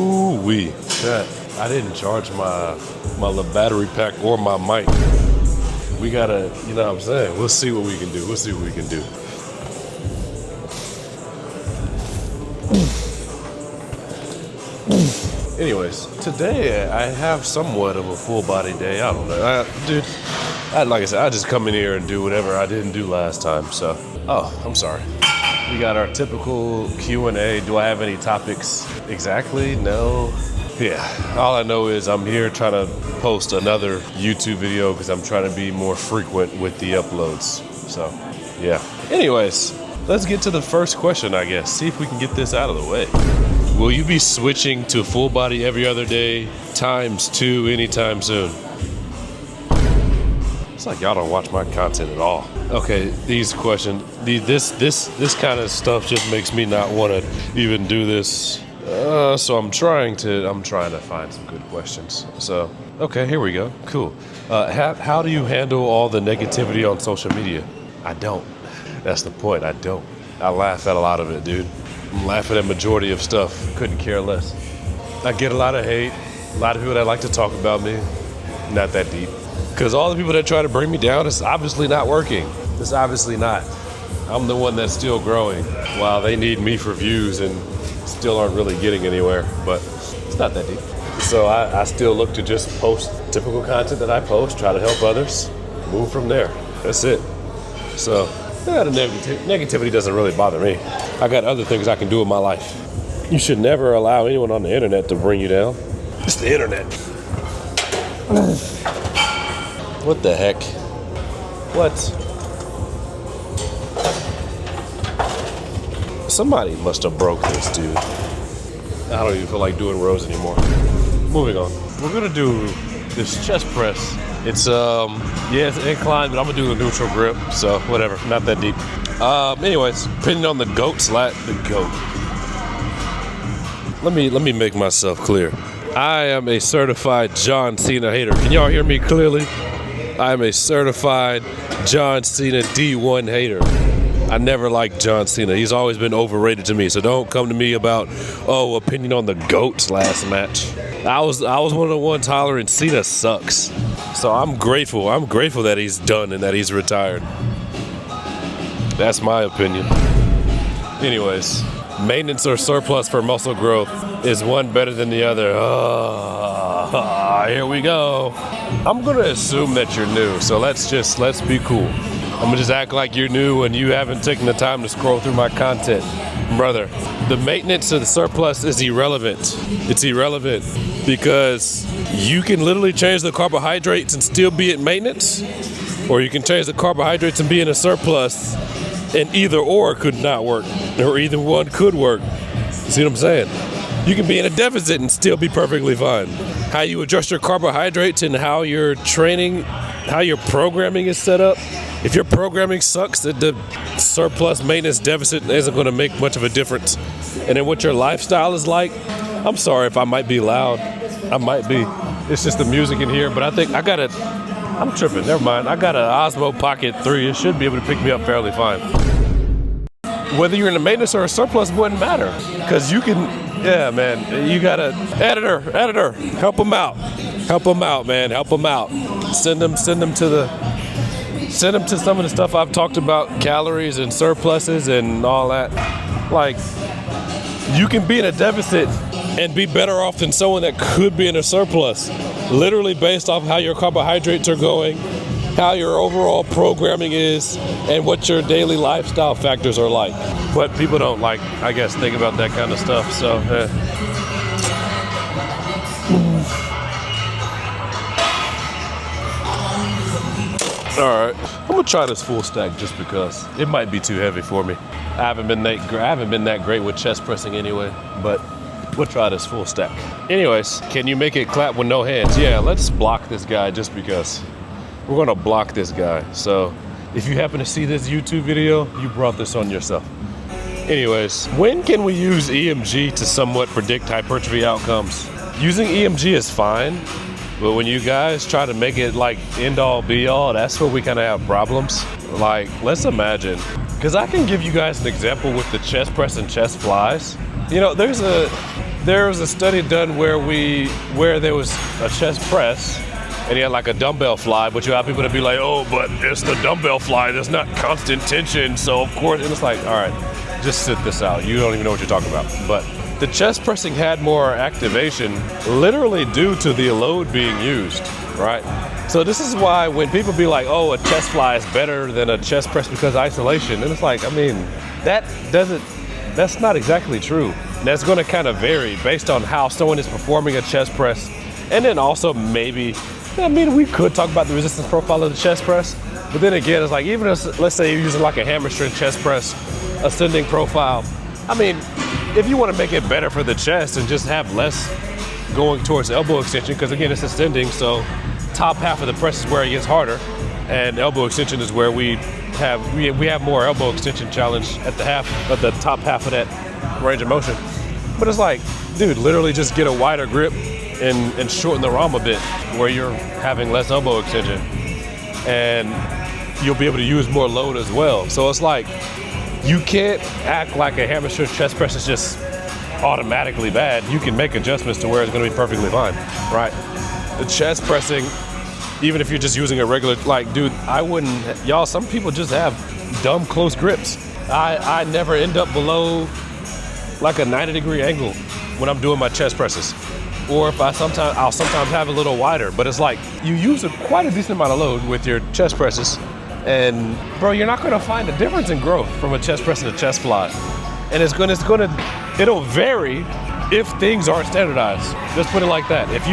Ooh-wee. I didn't charge my little battery pack or my mic. We gotta, you know what I'm saying? We'll see what we can do. We'll see what we can do. Anyways, today I have somewhat of a full body day. I don't know. Dude, like I said, I just come in here and do whatever I didn't do last time, so. Oh, I'm sorry. We got our typical Q&A. Do I have any topics? Exactly, no. Yeah, all I know is I'm here trying to post another YouTube video because I'm trying to be more frequent with the uploads. So, yeah. Anyways, let's get to the first question, I guess. See if we can get this out of the way. Will you be switching to full body every other day ×2 anytime soon? It's like y'all don't watch my content at all. Okay, these questions, this kind of stuff just makes me not want to even do this. So I'm trying to find some good questions. So, okay, here we go. Cool. How do you handle all the negativity on social media? I don't. That's the point. I don't. I laugh at a lot of it, dude. I'm laughing at majority of stuff. Couldn't care less. I get a lot of hate. A lot of people that like to talk about me. Not that deep. Because all the people that try to bring me down, it's obviously not working. It's obviously not. I'm the one that's still growing while they need me for views and still aren't really getting anywhere, but it's not that deep. So I still look to just post typical content that I post, try to help others, move from there. That's it. So the negativity doesn't really bother me. I got other things I can do in my life. You should never allow anyone on the internet to bring you down. It's the internet. What the heck? What? Somebody must have broke this, dude. I don't even feel like doing rows anymore. Moving on. We're gonna do this chest press. It's it's inclined, but I'm gonna do the neutral grip, so whatever, not that deep. Anyways, depending on the goat. Let me make myself clear. I am a certified John Cena hater. Can y'all hear me clearly? I am a certified John Cena D1 hater. I never liked John Cena. He's always been overrated to me. So don't come to me about, opinion on the GOAT's last match. I was one of the ones hollering Cena sucks. So I'm grateful. I'm grateful that he's done and that he's retired. That's my opinion. Anyways, maintenance or surplus for muscle growth. Is one better than the other? Here we go. I'm gonna assume that you're new. So let's be cool. I'm gonna just act like you're new and you haven't taken the time to scroll through my content. Brother, the maintenance of the surplus is irrelevant. It's irrelevant because you can literally change the carbohydrates and still be at maintenance, or you can change the carbohydrates and be in a surplus, and either or could not work, or either one could work. See what I'm saying? You can be in a deficit and still be perfectly fine. How you adjust your carbohydrates and how your training, how your programming is set up. If your programming sucks, the surplus maintenance deficit isn't going to make much of a difference. And then what your lifestyle is like, I'm sorry if I might be loud. I might be. It's just the music in here, but I think I'm tripping, never mind. I got an Osmo Pocket 3. It should be able to pick me up fairly fine. Whether you're in a maintenance or a surplus wouldn't matter. Because you can, yeah, man, you got to, editor, help them out. Help them out, man, help them out. Send them to some of the stuff I've talked about, calories and surpluses and all that. Like, you can be in a deficit and be better off than someone that could be in a surplus, literally based off how your carbohydrates are going, how your overall programming is, and what your daily lifestyle factors are like. But people don't like, I guess, think about that kind of stuff, so. All right, I'm gonna try this full stack just because it might be too heavy for me. I haven't been that great with chest pressing anyway, but we'll try this full stack. Anyways, can you make it clap with no hands? Yeah, let's block this guy just because. We're gonna block this guy. So if you happen to see this YouTube video, you brought this on yourself. Anyways, when can we use EMG to somewhat predict hypertrophy outcomes? Using EMG is fine, but when you guys try to make it like end all be all, that's where we kind of have problems. Like, let's imagine, because I can give you guys an example with the chest press and chest flies. You know, there's There was a study done where there was a chest press and you had like a dumbbell fly, but you have people to be like, oh, but it's the dumbbell fly, there's not constant tension, so of course, and it's like, all right, just sit this out. You don't even know what you're talking about. But the chest pressing had more activation literally due to the load being used, right? So this is why when people be like, oh, a chest fly is better than a chest press because of isolation, and it's like, I mean, that's not exactly true. That's gonna kind of vary based on how someone is performing a chest press. And then also maybe, I mean, we could talk about the resistance profile of the chest press, but then again, it's like, even if, let's say you're using like a hamstring chest press, ascending profile, I mean, if you want to make it better for the chest and just have less going towards elbow extension, because again, it's ascending, so top half of the press is where it gets harder, and elbow extension is where we have more elbow extension challenge at the top half of that range of motion. But it's like, dude, literally just get a wider grip and shorten the ROM a bit where you're having less elbow extension, and you'll be able to use more load as well. So it's like, you can't act like a hamstring chest press is just automatically bad. You can make adjustments to where it's going to be perfectly fine, right? The chest pressing, even if you're just using a regular, like, dude, I wouldn't, y'all, some people just have dumb close grips. I never end up below like a 90-degree angle when I'm doing my chest presses. Or if I'll sometimes have a little wider, but it's like, you use quite a decent amount of load with your chest presses, and bro, you're not gonna find a difference in growth from a chest press and a chest fly. And it'll vary if things aren't standardized. Just put it like that. If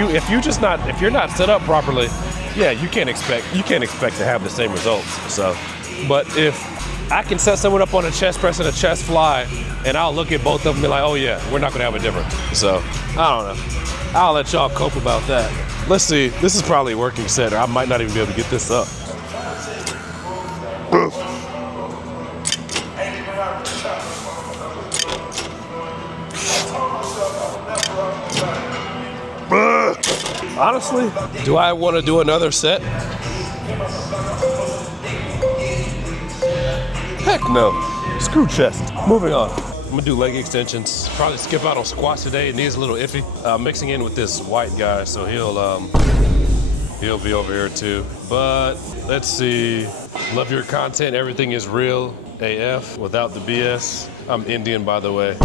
you're not set up properly, yeah, you can't expect to have the same results. So, but if I can set someone up on a chest press and a chest fly, and I'll look at both of them and be like, oh yeah, we're not gonna have a difference. So, I don't know. I'll let y'all cope about that. Let's see, this is probably a working set, or I might not even be able to get this up. Honestly, do I want to do another set? Heck no. Screw chest. Moving on. I'm gonna do leg extensions. Probably skip out on squats today. Knee's a little iffy. Mixing in with this white guy, so he'll be over here too. But let's see. Love your content. Everything is real AF without the BS. I'm Indian, by the way.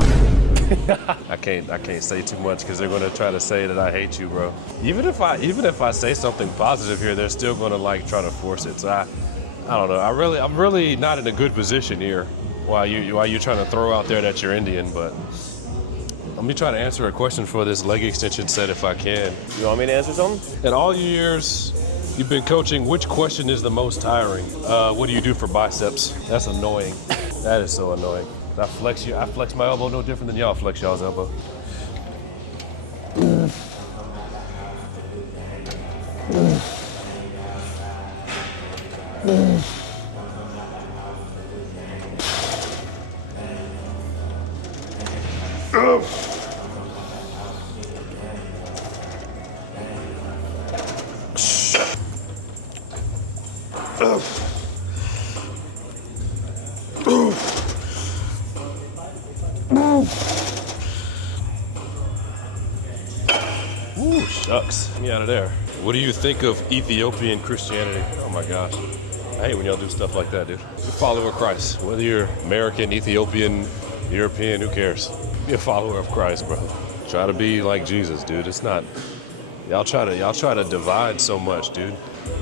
I can't say too much because they're gonna try to say that I hate you, bro. Even if I say something positive here, they're still gonna like try to force it. So I don't know. I'm really not in a good position here. While you're trying to throw out there that you're Indian, but let me try to answer a question for this leg extension set if I can. You want me to answer something? In all years you've been coaching, which question is the most tiring? What do you do for biceps? That's annoying. That is so annoying. I flex my elbow no different than y'all flex y'all's elbow. Ooh, shucks. Get me out of there. What do you think of Ethiopian Christianity? Oh my gosh. I hate when y'all do stuff like that, dude. You're a follower of Christ. Whether you're American, Ethiopian, European, who cares? Be a follower of Christ, bro. Try to be like Jesus, dude. It's not. Y'all try to divide so much, dude.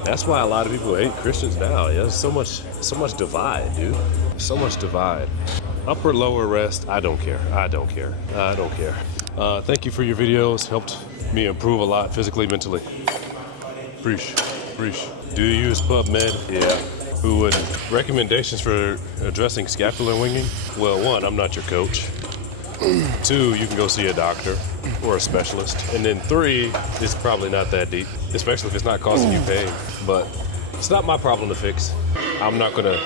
That's why a lot of people hate Christians now. Yeah, there's so much divide, dude. So much divide. Upper, lower, rest. I don't care. I don't care. Thank you for your videos. Helped me improve a lot physically, mentally. Preach. Do you use PubMed? Yeah. Who would? Recommendations for addressing scapular winging? Well, one, I'm not your coach. Two, you can go see a doctor or a specialist. And then three, it's probably not that deep, especially if it's not causing you pain. But it's not my problem to fix. I'm not gonna,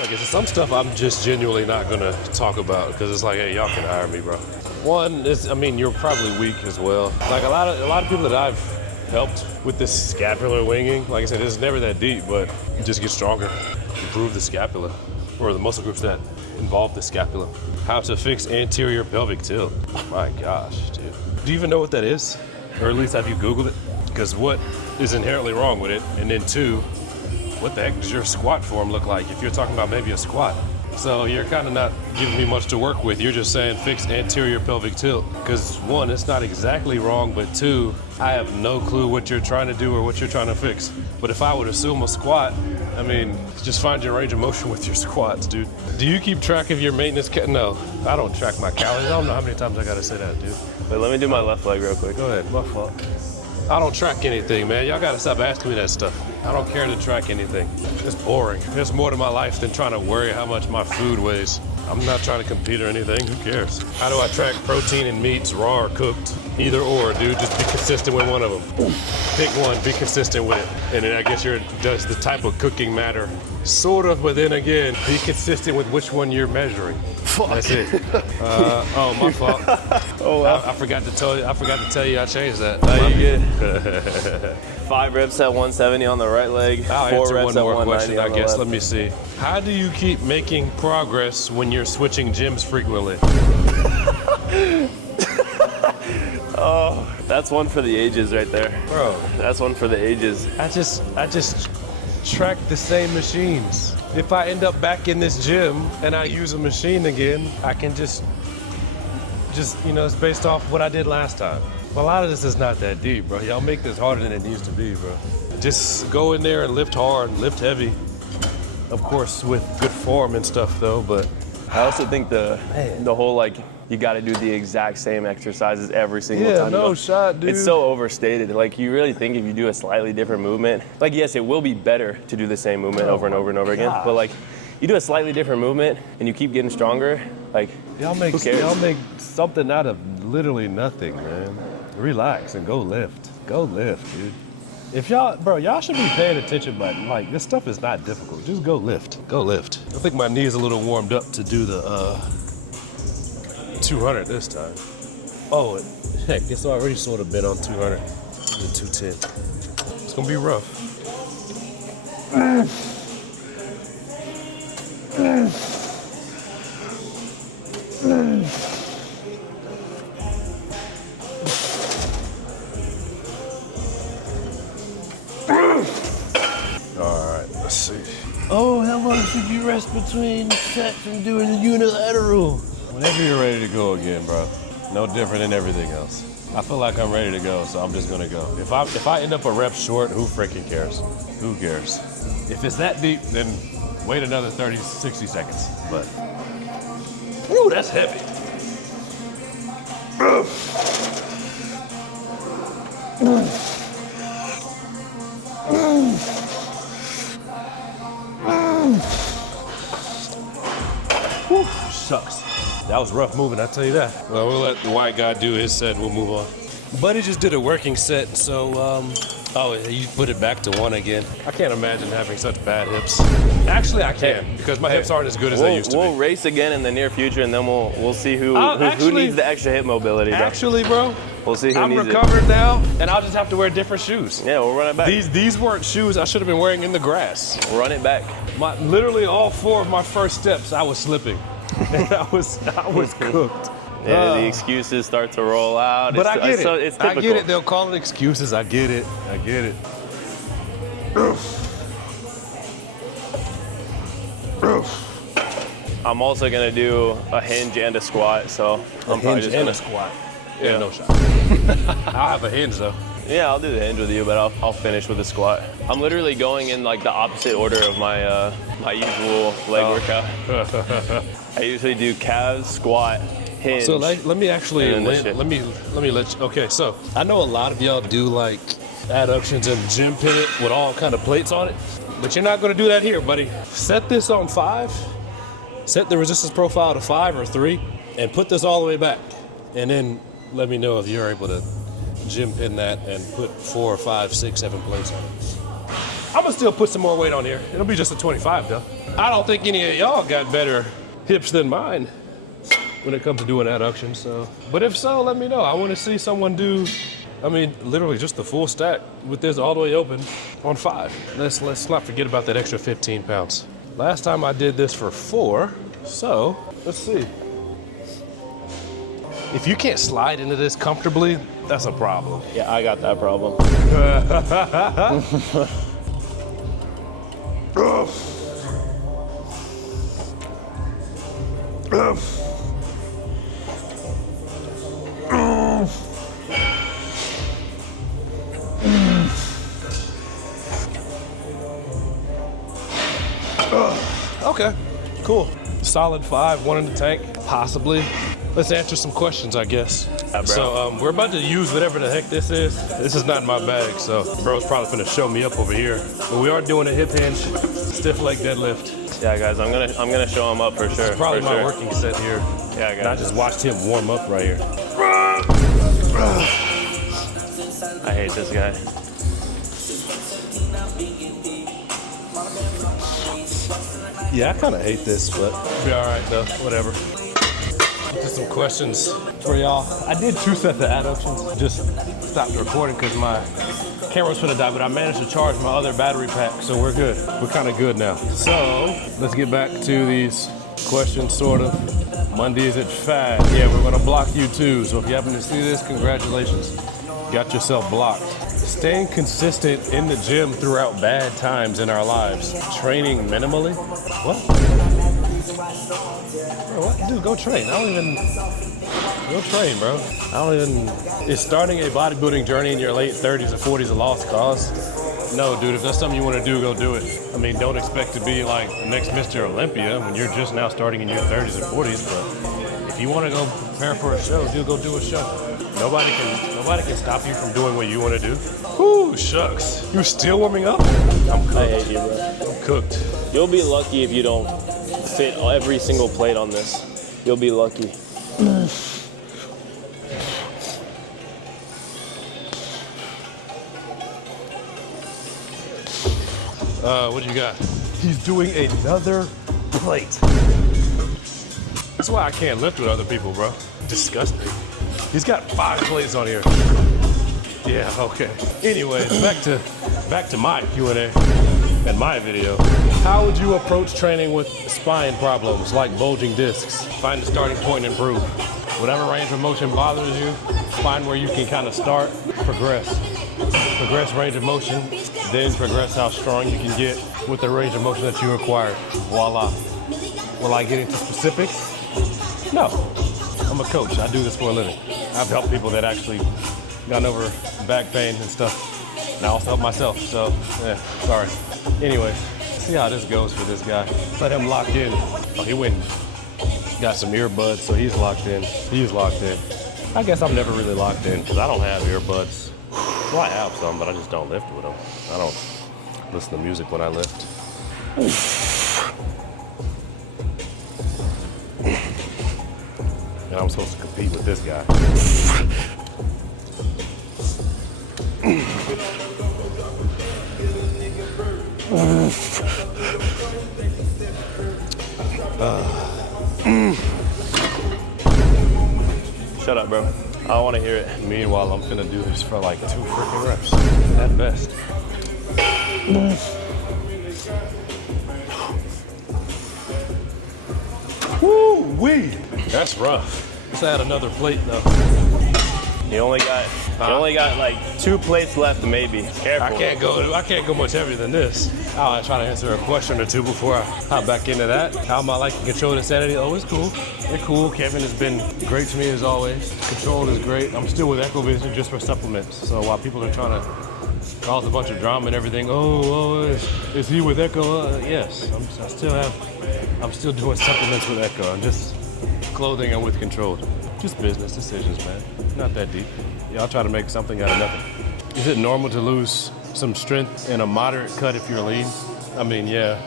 like I said, some stuff I'm just genuinely not gonna talk about because it's like, hey, y'all can hire me, bro. One is, I mean, you're probably weak as well. Like a lot of people that I've helped with this scapular winging, like I said, it's never that deep, but you just get stronger. Improve the scapula, or the muscle groups that involve the scapula. How to fix anterior pelvic tilt. Oh my gosh, dude. Do you even know what that is? Or at least have you Googled it? Because what is inherently wrong with it? And then two, what the heck does your squat form look like if you're talking about maybe a squat? So you're kind of not giving me much to work with. You're just saying fix anterior pelvic tilt. Because one, it's not exactly wrong, but two, I have no clue what you're trying to do or what you're trying to fix. But if I would assume a squat, I mean, just find your range of motion with your squats, dude. Do you keep track of your maintenance? No, I don't track my calories. I don't know how many times I gotta say that, dude. Wait, let me do my left leg real quick. Go ahead, my fault. I don't track anything, man. Y'all gotta stop asking me that stuff. I don't care to track anything. It's boring. There's more to my life than trying to worry how much my food weighs. I'm not trying to compete or anything. Who cares? How do I track protein in meats, raw or cooked? Either or, dude. Just be consistent with one of them. Pick one, be consistent with it. And then I guess does the type of cooking matter? Sort of, but then again, be consistent with which one you're measuring. Fuck. That's it. Oh, my fault. Oh, wow. I forgot to tell you I changed that. No, you good. 5 reps at 170 on the right leg. I'll 4 answer reps one at more 190 question, I on the guess. left. Let me see. How do you keep making progress when you're switching gyms frequently? Oh, that's one for the ages right there. Bro, That's one for the ages. I just track the same machines. If I end up back in this gym and I use a machine again, I can just it's based off what I did last time. A lot of this is not that deep, bro. Y'all make this harder than it needs to be, bro. Just go in there and lift hard, lift heavy. Of course, with good form and stuff though, but I also think the whole like you got to do the exact same exercises every single yeah, time. no shot, dude. It's so overstated. Like you really think if you do a slightly different movement, like yes, it will be better to do the same movement over and over and over again. But like you do a slightly different movement and you keep getting stronger, like y'all make something out of literally nothing, man. Relax and go lift. Go lift, dude. If y'all should be paying attention, but like this stuff is not difficult. Just go lift. Go lift. I think my knee is a little warmed up to do the 200 this time. Oh, heck, it's already sort of been on 200. The 210. It's gonna be rough. All right, let's see. Oh, how long should you rest between sets from doing the unilateral? Whenever you're ready to go again, bro. No different than everything else. I feel like I'm ready to go, so I'm just gonna go. If I end up a rep short, who freaking cares? Who cares? If it's that deep, then wait another 30, 60 seconds. But, whew, that's heavy. Whew, sucks. That was rough moving, I tell you that. Well, we'll let the white guy do his set, we'll move on. Buddy just did a working set, so, oh, you put it back to 1 again. I can't imagine having such bad hips. Actually, I can, because my hips aren't as good as they used to be. We'll race again in the near future, and then we'll see who needs the extra hip mobility, bro. Actually, bro, We'll see who needs I'm recovered now, and I'll just have to wear different shoes. Yeah, we'll run it back. These weren't shoes I should have been wearing in the grass. Run it back. Literally all 4 of my first steps, I was slipping. And I was cooked. Yeah, the excuses start to roll out. But I get it. It's typical. I get it. They'll call it excuses. I get it. I'm also gonna do a hinge and a squat, so I'm probably just gonna squat. Yeah, no shot. I'll have a hinge though. Yeah, I'll do the hinge with you, but I'll finish with the squat. I'm literally going in like the opposite order of my my usual leg workout. I usually do calves, squat, hinge. So let me actually let me let you. Okay, so I know a lot of y'all do like adductions and gym pivot with all kind of plates on it, but you're not gonna do that here, buddy. Set this on 5. Set the resistance profile to 5 or 3, and put this all the way back, and then let me know if you're able to gym pin that and put 4, 5, 6, 7 plates on it. I'm gonna still put some more weight on here. It'll be just a 25 though. I don't think any of y'all got better hips than mine when it comes to doing adductions, so. But if so, let me know. I wanna see someone do, I mean, literally just the full stack with this all the way open on 5. Let's not forget about that extra 15 pounds. Last time I did this for 4, So, let's see. If you can't slide into this comfortably, that's a problem. Yeah, I got that problem. Okay, cool. Solid 5, 1 in the tank, possibly. Let's answer some questions, I guess. Yeah, bro. So we're about to use whatever the heck this is. This is not in my bag, so bro's probably finna show me up over here. But we are doing a hip hinge, stiff leg deadlift. Yeah, guys, I'm gonna show him up for sure. It's probably my working set here. Yeah, And I guys. just watched him warm up right here. I hate this guy. Yeah, I kind of hate this, but be all right though. Whatever. Just some questions for y'all. I did 2 sets of adductions. Just stopped recording because my camera's gonna die, but I managed to charge my other battery pack, so we're good. We're kind of good now. So let's get back to these questions, sort of. Mondays at 5. Yeah, we're gonna block you too. So if you happen to see this, congratulations. Got yourself blocked. Staying consistent in the gym throughout bad times in our lives. Training minimally? What? Bro, what? Dude, go train. Go train, bro. Is starting a bodybuilding journey in your late 30s or 40s a lost cause? No, dude, if that's something you want to do, go do it. I mean, don't expect to be like the next Mr. Olympia when you're just now starting in your 30s and 40s, but if you want to go prepare for a show, dude, go do a show. Nobody can stop you from doing what you want to do. Whoo, shucks. You're still warming up? I'm cooked. I hate you, bro. I'm cooked. You'll be lucky if you don't fit every single plate on this. You'll be lucky. What do you got? He's doing another plate. That's why I can't lift with other people, bro. Disgusting. He's got 5 plates on here. Yeah, okay. Anyways, back to my Q&A and my video. How would you approach training with spine problems like bulging discs? Find a starting point and improve. Whatever range of motion bothers you, find where you can kind of start, progress. Progress range of motion, then progress how strong you can get with the range of motion that you require. Voila. Will I get into specifics? No. I'm a coach. I do this for a living. I've helped people that actually gotten over back pain and stuff. And I also help myself, so yeah, sorry. Anyways, see how this goes for this guy. Let him lock in. Oh, he went and got some earbuds, so he's locked in. He's locked in. I guess I'm never really locked in because I don't have earbuds. Well, I have some, but I just don't lift with them. I don't listen to music when I lift. And I'm supposed to compete with this guy. Shut up, bro. I don't want to hear it. Meanwhile, I'm finna do this for like 2 freaking reps at best. Woo-wee! That's rough. Let's add another plate though. You only got like 2 plates left, maybe. Careful. I can't go much heavier than this. I'll try to answer a question or two before I hop back into that. How am I like to control insanity? Oh, it's cool. They're cool. Kevin has been great to me as always. Control is great. I'm still with Echovision just for supplements. So while people are trying to cause a bunch of drama and everything, is he with Echo? Yes, I'm still doing supplements with Echo. I'm just clothing and with Control. Just business decisions, man. Not that deep. Y'all try to make something out of nothing. Is it normal to lose some strength in a moderate cut if you're lean? I mean, yeah.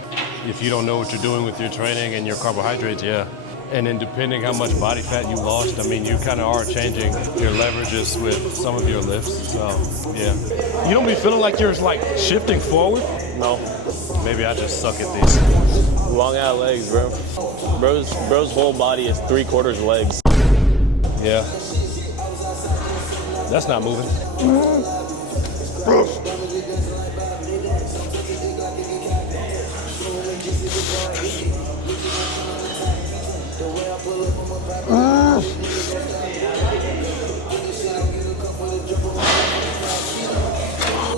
If you don't know what you're doing with your training and your carbohydrates, yeah. And then depending how much body fat you lost, I mean, you kind of are changing your leverages with some of your lifts. So, yeah. You don't be feeling like you're like shifting forward? No. Maybe I just suck at these. Long out legs, bro. Bro's whole body is 3/4 legs. Yeah. That's not moving.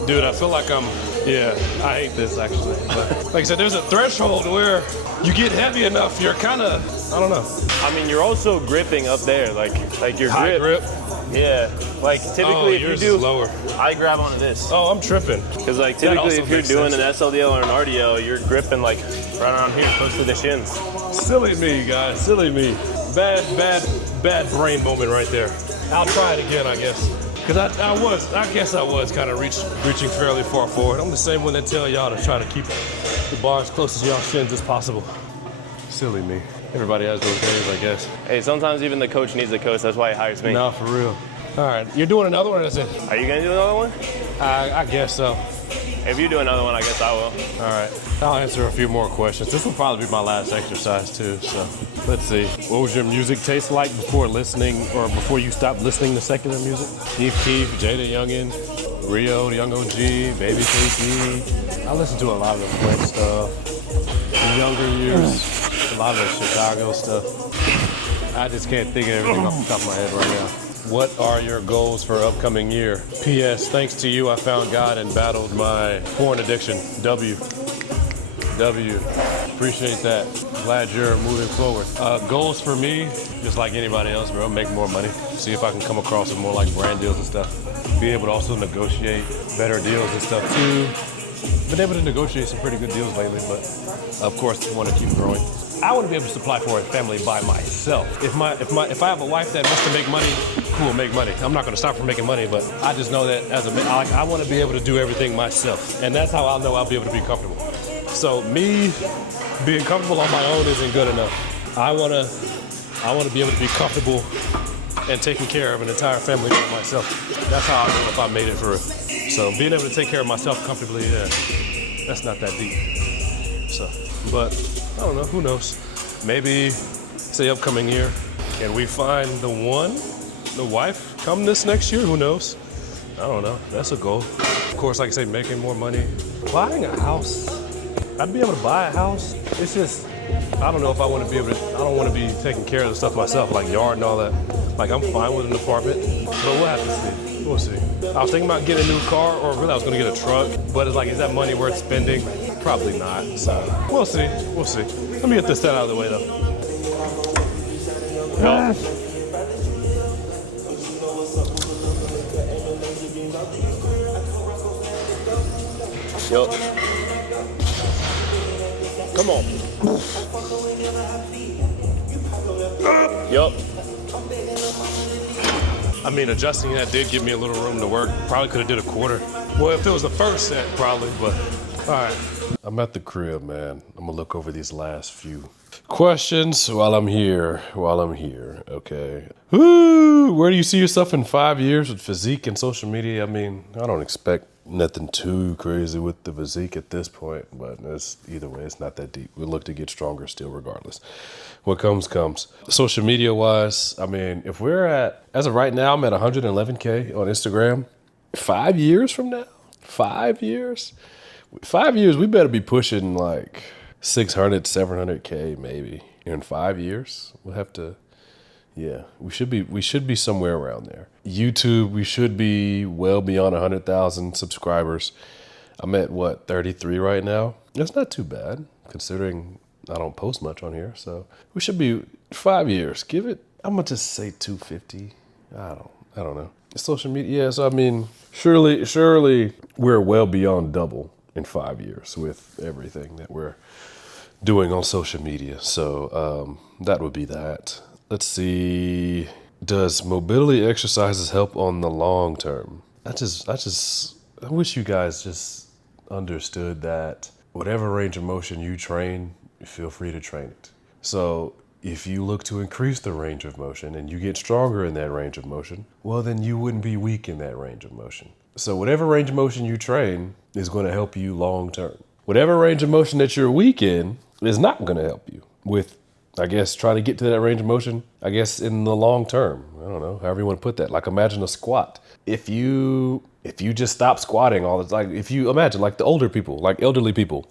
Dude, I feel like yeah, I hate this actually. But like I said, there's a threshold where you get heavy enough, you're kind of, I don't know. I mean, you're also gripping up there, like your High grip. Yeah, like typically if you do, lower. I grab onto this. Oh, I'm tripping. Because like typically if you're doing an SLDL or an RDL, you're gripping like right around here, close to the shins. Silly me, guys, silly me. Bad brain moment right there. I'll try it again, I guess. Because I guess I was kind of reaching fairly far forward. I'm the same one that tell y'all to try to keep the bar as close to y'all shins as possible. Silly me. Everybody has those days, I guess. Hey, sometimes even the coach needs a coach. That's why he hires me. No, for real. All right, you're doing another one, or is it? Are you gonna do another one? I guess so. If you do another one, I guess I will. All right, I'll answer a few more questions. This will probably be my last exercise too, so let's see. What was your music taste like before listening, or before you stopped listening to secular music? Keith, Jada Youngin, Rio, Young OG, Baby KC. I listened to a lot of the French stuff. In younger years, a lot of the Chicago stuff. I just can't think of everything off the top of my head right now. What are your goals for upcoming year? P.S. Thanks to you, I found God and battled my porn addiction. W. Appreciate that. Glad you're moving forward. Goals for me, just like anybody else, bro, make more money. See if I can come across with more like brand deals and stuff. Be able to also negotiate better deals and stuff too. Been able to negotiate some pretty good deals lately, but of course, want to keep growing. I want to be able to supply for a family by myself. If I have a wife that wants to make money, cool, make money. I'm not going to stop from making money, but I just know that as a man, I want to be able to do everything myself, and that's how I'll know I'll be able to be comfortable. So me being comfortable on my own isn't good enough. I want to be able to be comfortable and taking care of an entire family by myself. That's how I know if I made it for real. So being able to take care of myself comfortably, yeah, that's not that deep. So, but I don't know, who knows? Maybe, say upcoming year, can we find the wife come this next year? Who knows? I don't know, that's a goal. Of course, like I say, making more money. Buying a house, I'd be able to buy a house. It's just, I don't know if I want to be able to, I don't want to be taking care of the stuff myself, like yard and all that. Like I'm fine with an apartment, but we'll have to see. We'll see. I was thinking about getting a new car, or really I was gonna get a truck, but it's like, is that money worth spending? Probably not, so we'll see. Let me get this set out of the way though. Yup. Come on. Yup. I mean, adjusting that did give me a little room to work. Probably could have did a quarter. Well, if it was the first set, probably, but all right. I'm at the crib, man. I'm gonna look over these last few questions while I'm here, okay. Woo! Where do you see yourself in 5 years with physique and social media? I mean, I don't expect nothing too crazy with the physique at this point, but it's, either way, it's not that deep. We'll look to get stronger still regardless. What comes, comes. Social media wise, I mean, if we're at, as of right now, I'm at 111K on Instagram. 5 years from now? 5 years? 5 years, we better be pushing like 600, 700K maybe. In 5 years, we'll have to, yeah, we should be somewhere around there. YouTube, we should be well beyond 100,000 subscribers. I'm at what, 33 right now? That's not too bad considering I don't post much on here. So we should be 5 years. Give it, I'm gonna just say 250. I don't know. Social media, yeah, so I mean, surely we're well beyond double in 5 years with everything that we're doing on social media. So that would be that. Let's see. Does mobility exercises help on the long term? I wish you guys just understood that whatever range of motion you train, feel free to train it. So if you look to increase the range of motion and you get stronger in that range of motion, well, then you wouldn't be weak in that range of motion. So whatever range of motion you train is going to help you long term. Whatever range of motion that you're weak in is not going to help you with, I guess, trying to get to that range of motion, I guess, in the long term. I don't know, however you want to put that. Like imagine a squat. If you just stop squatting all the time, like if you imagine like the older people, like elderly people,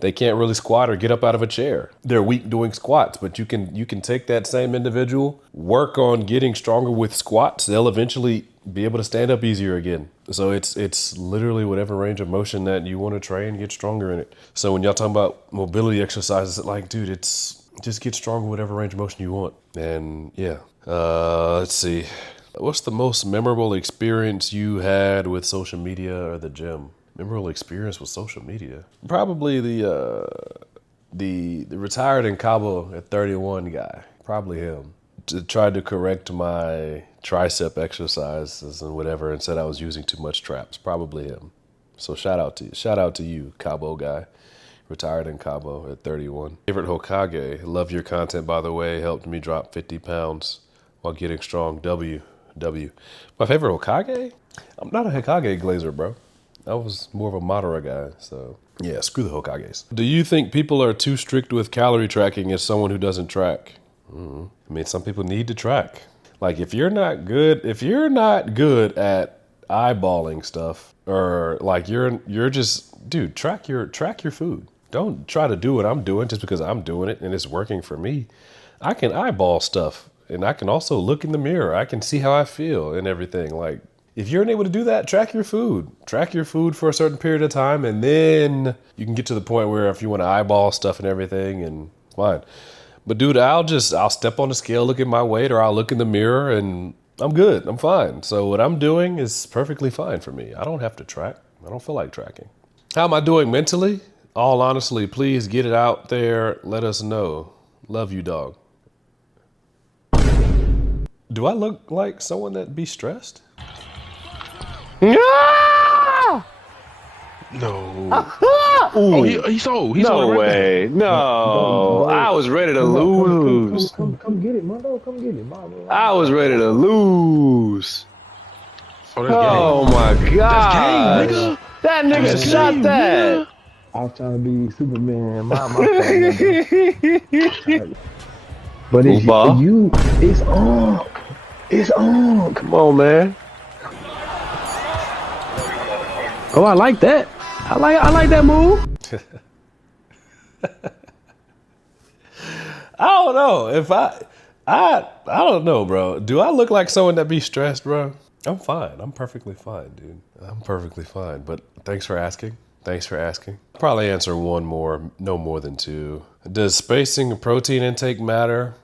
they can't really squat or get up out of a chair. They're weak doing squats, but you can take that same individual, work on getting stronger with squats. They'll eventually be able to stand up easier again. So it's literally whatever range of motion that you want to train, get stronger in it. So when y'all talking about mobility exercises, like, dude, it's just get stronger whatever range of motion you want. And yeah, let's see. What's the most memorable experience you had with social media or the gym? Memorable experience with social media? Probably the retired in Cabo at 31 guy. Probably him. Tried to correct my tricep exercises and whatever, and said I was using too much traps. Probably him. So shout out to you, Cabo guy. Retired in Cabo at 31. Favorite Hokage. Love your content, by the way. Helped me drop 50 pounds while getting strong. W. My favorite Hokage? I'm not a Hokage glazer, bro. I was more of a Madara guy, so yeah, screw the Hokages. Do you think people are too strict with calorie tracking as someone who doesn't track? I mean, some people need to track. Like, if you're not good at eyeballing stuff, or like you're just, dude, track your food. Don't try to do what I'm doing just because I'm doing it and it's working for me. I can eyeball stuff, and I can also look in the mirror. I can see how I feel and everything. Like, if you're unable to do that, track your food. Track your food for a certain period of time, and then you can get to the point where if you want to eyeball stuff and everything, and fine. But dude, I'll step on the scale, look at my weight, or I'll look in the mirror, and I'm good. I'm fine. So what I'm doing is perfectly fine for me. I don't have to track. I don't feel like tracking. How am I doing mentally? All honestly, please get it out there. Let us know. Love you, dog. Do I look like someone that'd be stressed? No. Oh, he sold. No way. No. I was ready to lose. Come get it, Mondo. Come get it, Mondo. I was ready to lose. Oh, my God. That's game, nigga. That nigga shot that. I was trying to be Superman. My But it's you. It's on. It's on. Come on, man. Oh, I like that. I like that move. I don't know if I don't know, bro. Do I look like someone that be stressed, bro? I'm fine. I'm perfectly fine, dude. I'm perfectly fine. But thanks for asking. Probably answer one more, no more than two. Does spacing of protein intake matter?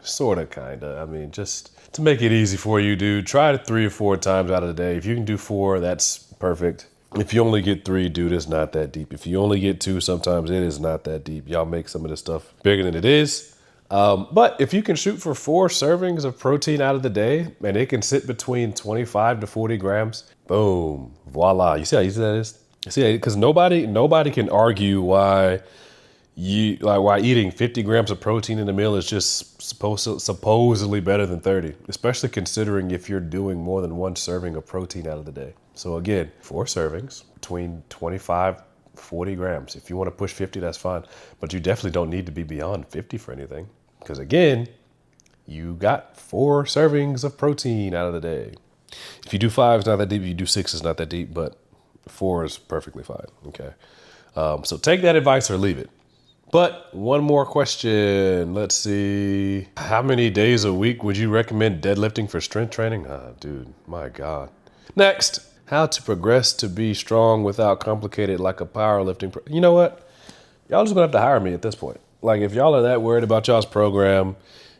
Sorta, kinda. I mean, just to make it easy for you, dude, try it 3 or 4 times out of the day. If you can do 4, that's perfect. If you only get 3, dude, it's not that deep. If you only get 2, sometimes it is not that deep. Y'all make some of this stuff bigger than it is. But if you can shoot for 4 servings of protein out of the day, and it can sit between 25 to 40 grams, boom, voila. You see how easy that is? See, because nobody can argue why eating 50 grams of protein in a meal is just supposedly better than 30, especially considering if you're doing more than 1 serving of protein out of the day. So again, 4 servings between 25, 40 grams. If you want to push 50, that's fine. But you definitely don't need to be beyond 50 for anything. Because again, you got 4 servings of protein out of the day. If you do 5, it's not that deep. If you do 6, it's not that deep. But 4 is perfectly fine. Okay. So take that advice or leave it. But one more question. Let's see. How many days a week would you recommend deadlifting for strength training? Dude, my God. Next, how to progress to be strong without complicated like a powerlifting. You know what? Y'all just gonna have to hire me at this point. Like, if y'all are that worried about y'all's program,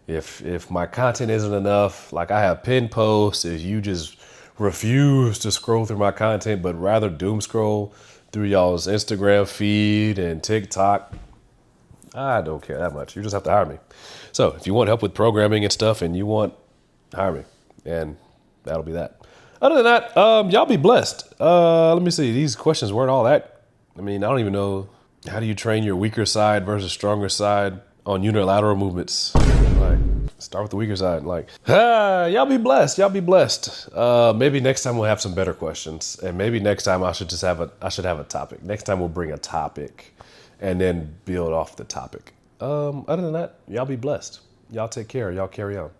if my content isn't enough, like I have pinned posts, if you just refuse to scroll through my content, but rather doom scroll through y'all's Instagram feed and TikTok, I don't care that much. You just have to hire me. So if you want help with programming and stuff and you want, hire me. And that'll be that. Other than that, y'all be blessed. Let me see. These questions weren't all that. I mean, I don't even know. How do you train your weaker side versus stronger side on unilateral movements? Like, start with the weaker side. Like, y'all be blessed. Y'all be blessed. Maybe next time we'll have some better questions. And maybe next time I should have a topic. Next time we'll bring a topic and then build off the topic. Other than that, y'all be blessed. Y'all take care. Y'all carry on.